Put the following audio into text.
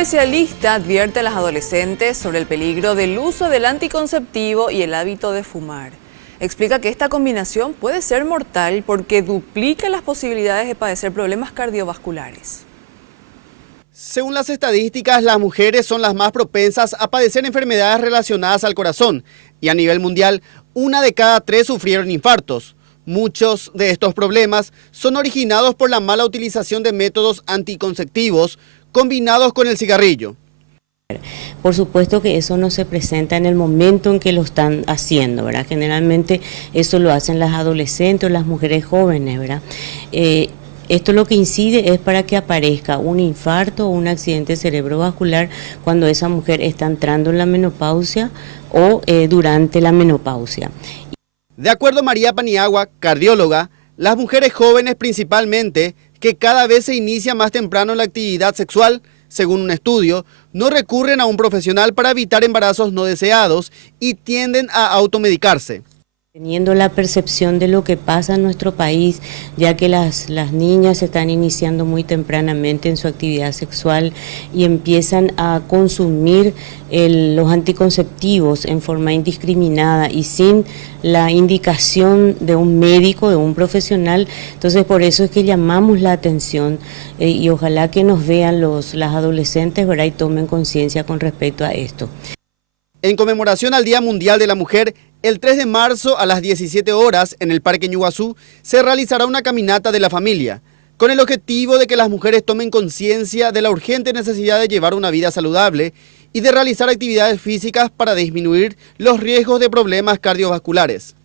especialista advierte a las adolescentes sobre el peligro del uso del anticonceptivo y el hábito de fumar. Explica que esta combinación puede ser mortal porque duplica las posibilidades de padecer problemas cardiovasculares. Según las estadísticas, las mujeres son las más propensas a padecer enfermedades relacionadas al corazón y a nivel mundial, 1 de cada 3 sufrieron infartos. Muchos de estos problemas son originados por la mala utilización de métodos anticonceptivos combinados con el cigarrillo. Por supuesto que eso no se presenta en el momento en que lo están haciendo, ¿verdad? Generalmente eso lo hacen las adolescentes o las mujeres jóvenes, ¿verdad? Esto lo que incide es para que aparezca un infarto o un accidente cerebrovascular cuando esa mujer está entrando en la menopausia o durante la menopausia. De acuerdo a María Paniagua, cardióloga, las mujeres jóvenes principalmente, que cada vez se inicia más temprano la actividad sexual, según un estudio, no recurren a un profesional para evitar embarazos no deseados y tienden a automedicarse. Teniendo la percepción de lo que pasa en nuestro país, ya que las niñas se están iniciando muy tempranamente en su actividad sexual y empiezan a consumir los anticonceptivos en forma indiscriminada y sin la indicación de un médico, de un profesional. Entonces por eso es que llamamos la atención y ojalá que nos vean las adolescentes, ¿verdad? Y tomen conciencia con respecto a esto. En conmemoración al Día Mundial de la Mujer, el 3 de marzo a las 17 horas en el Parque Ñuguazú se realizará una caminata de la familia, con el objetivo de que las mujeres tomen conciencia de la urgente necesidad de llevar una vida saludable y de realizar actividades físicas para disminuir los riesgos de problemas cardiovasculares.